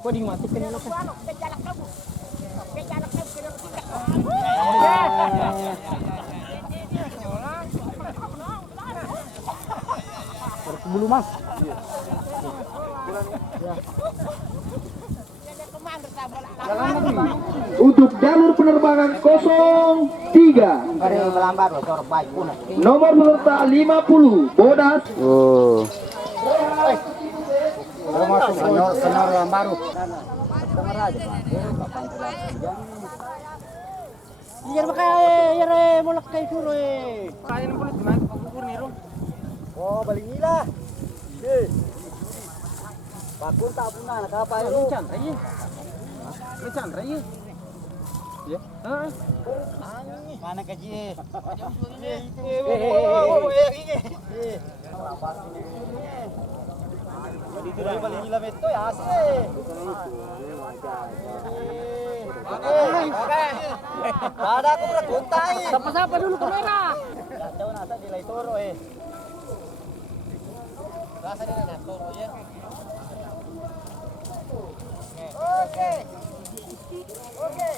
Kok dimatikan ya? Bulu mas. Untuk jalur penerbangan 03 nomor peserta 50 Bodas. Oh. Baru. Iya pakai mulak kayak suruh kain kulit gimana kukur nih rum. Oh balik nila. Bakun tak punah nak apa ya lu? Lecan raya. Lecan raya. Ya. Mana kaji? Jadi tu balik nila beto ya asih. Ada aku berkuntai. Sapa-sapa dulu kamera. Jauh nasa di lai toro Rasa di nasa toro ya. Oke. Oke.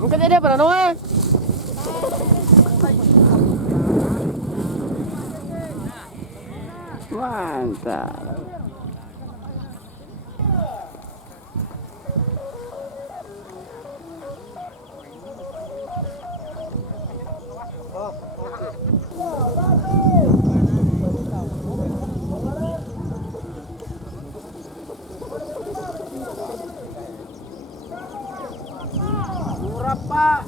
Mungkin dia pernah Noe. Mantap. Pak.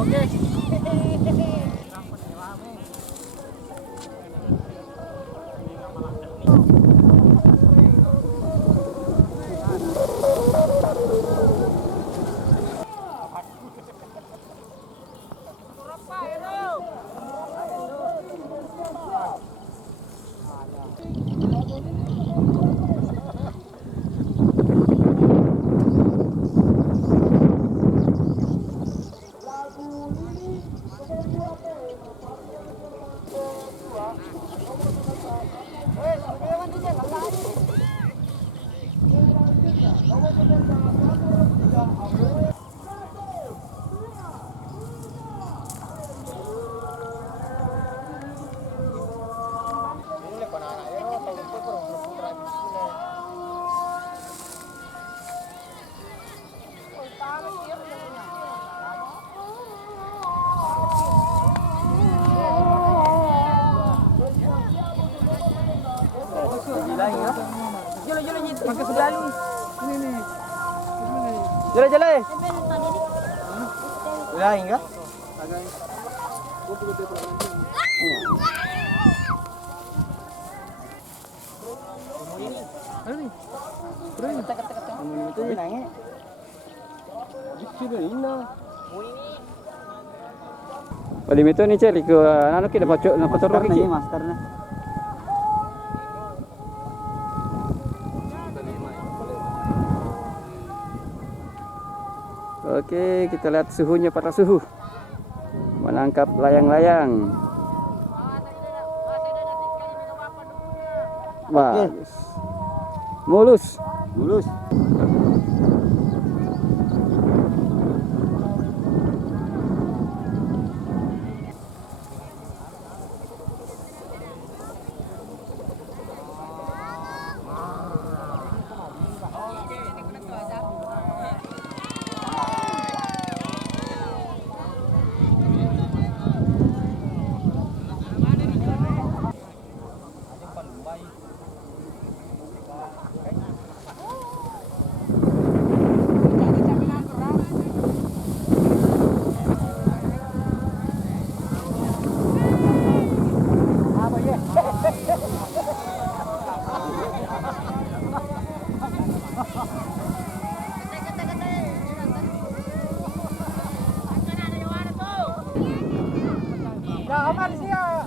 Oke. Jalan-jalan. Udah enggak? Bali mito ni ceri ke anu kita pocok na kotor lagi masternya. Oke, kita lihat suhunya pada suhu. Menangkap layang-layang. Bagus. Mulus. Mulus. Aman siya.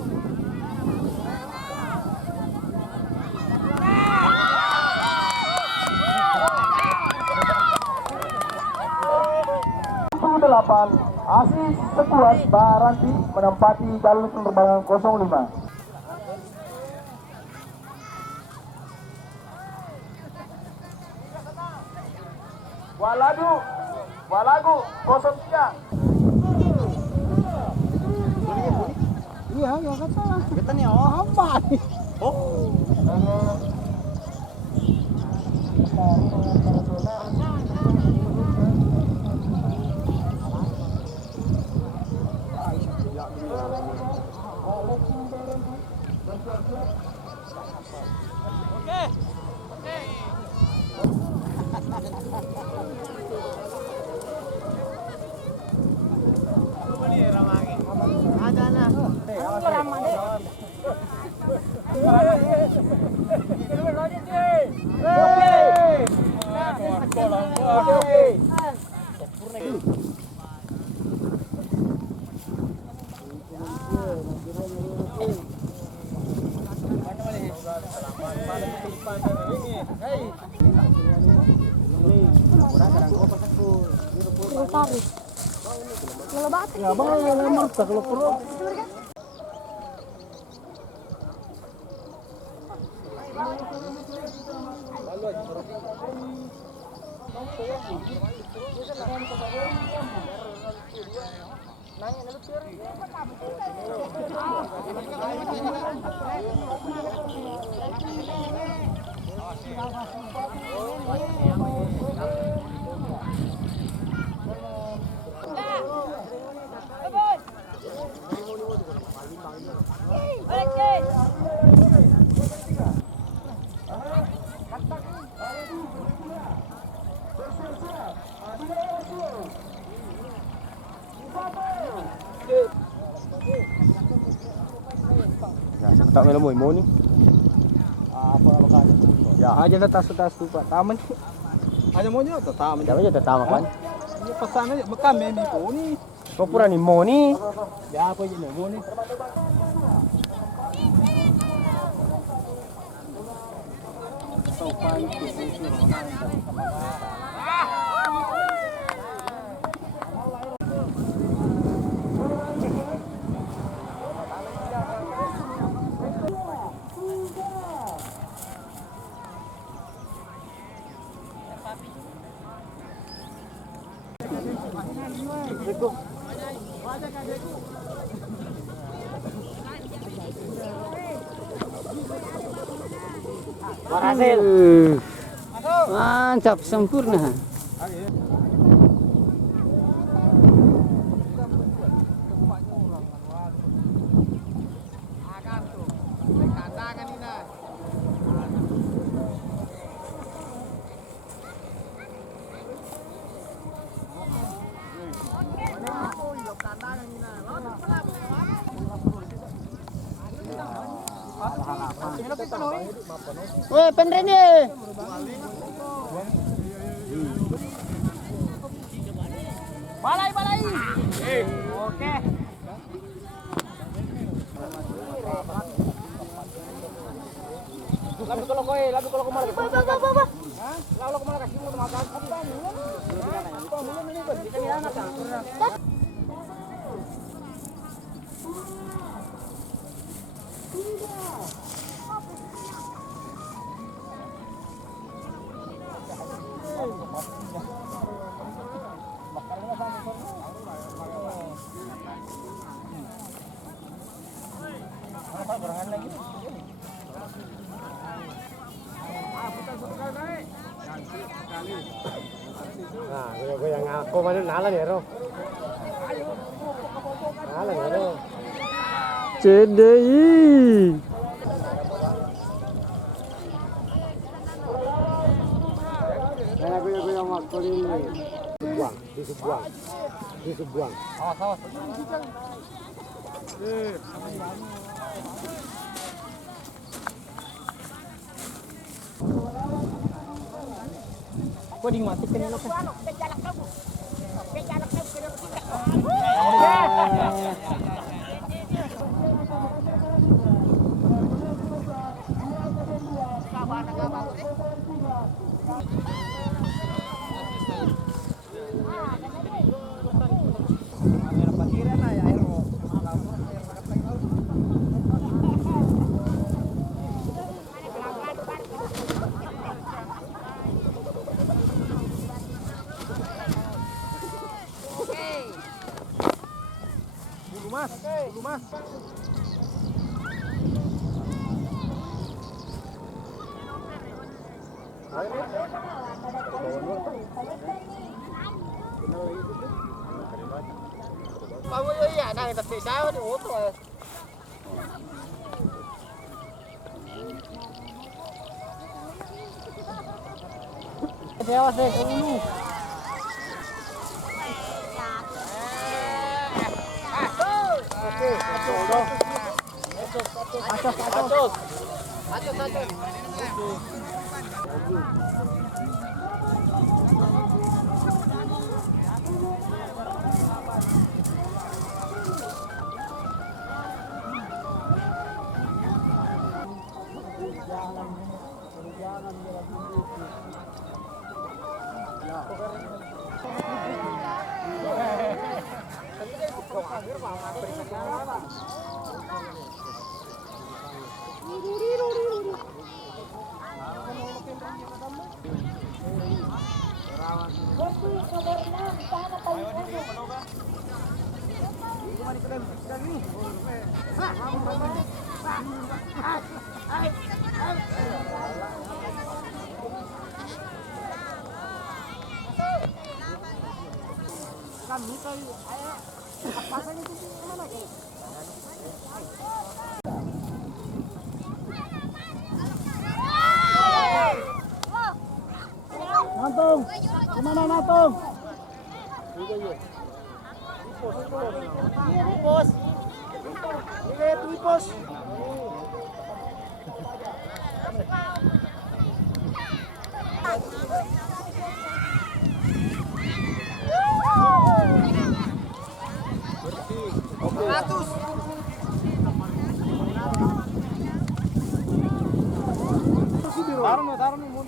Delapan Asis Sekuas Baranti menempati jalur penerbangan 05. Walagu 03. Iya, ya kata. Kata nih, oh hamba. Oh. Ya, bang, lemar tak kalau perlu. Tak melo mo ni. Apa makan? Ya. Aja na tas tu Pak. Taman. Aja mo nyo, taman. Dapat je tama kan. Ini pesan aja bekam ni po ni. Kau pura ni mo ni. Ya apa je mo ni. Sopan Berhasil. Mantap, sempurna. Weh, penren ni. Balai. Okey. Lagu kalau kemana? Apa? Hah? Lagu kemana kasih mau makan? Apa? Belum ini kan kita ni anak kan. Nah, goyang aku mana nalan ya, Ro. Nalan ya, Ro. CDI. Nah, goyang aku ini. Disebuang. Awas. Kau dimatikan ni lepas. Mas. Dulu Mas. Bao nhiêu vậy? Đang tập thể sao thì ốm rồi. Dewa sih ke dulu. Natung, kemana Natung? Pos. Ini pos. Ratus. Taruh nih mau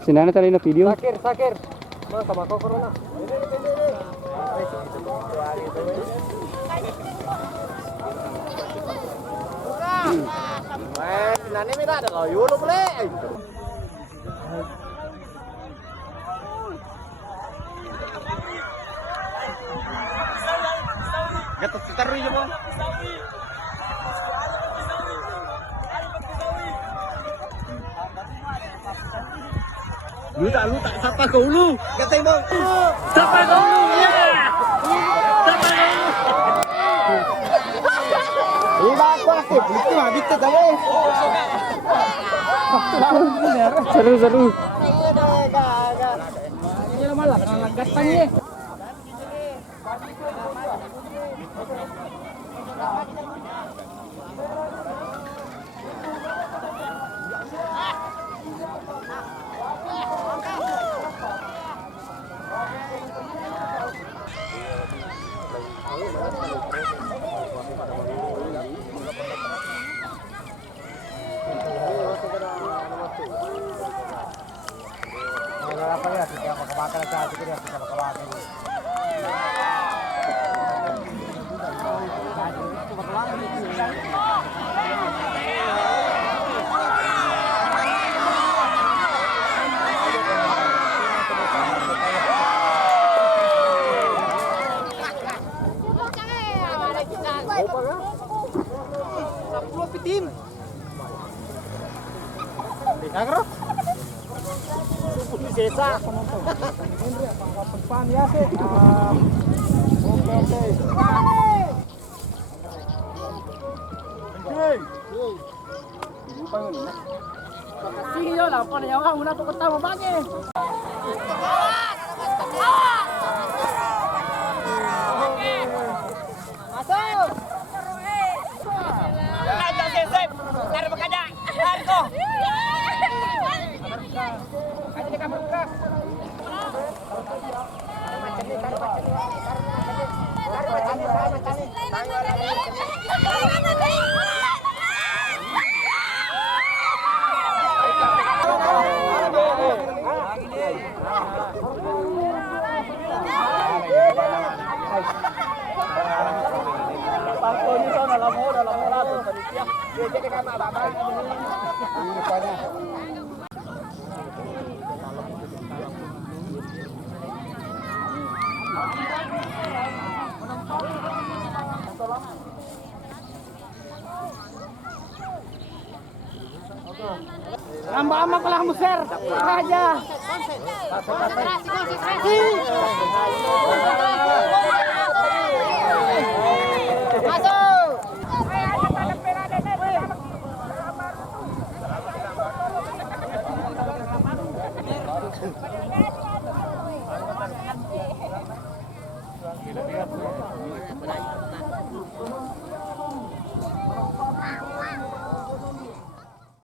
Sinana tadi na video. Sakir. Mana sama kau corona. Nani mới ra được rồi, vô luôn đấy. Gatot taruh aja bang. Lu tak sapa kau lu. Katanya bang. Sapa kau lu ya. Sapa kau lu. Iba aku aktif, itu habis tuh kamu. Seru. Ini malah gatang ya. Apa ya? Tidak pakai aja, tidak pakai. Agro? Desa. Depan ya sih. Oke. Hey. Lupa nggak? Sige yun, ako na yung muna ito kata mabagi. Masuk! Amba-amba pala kamu, sir. Aja. Masuk.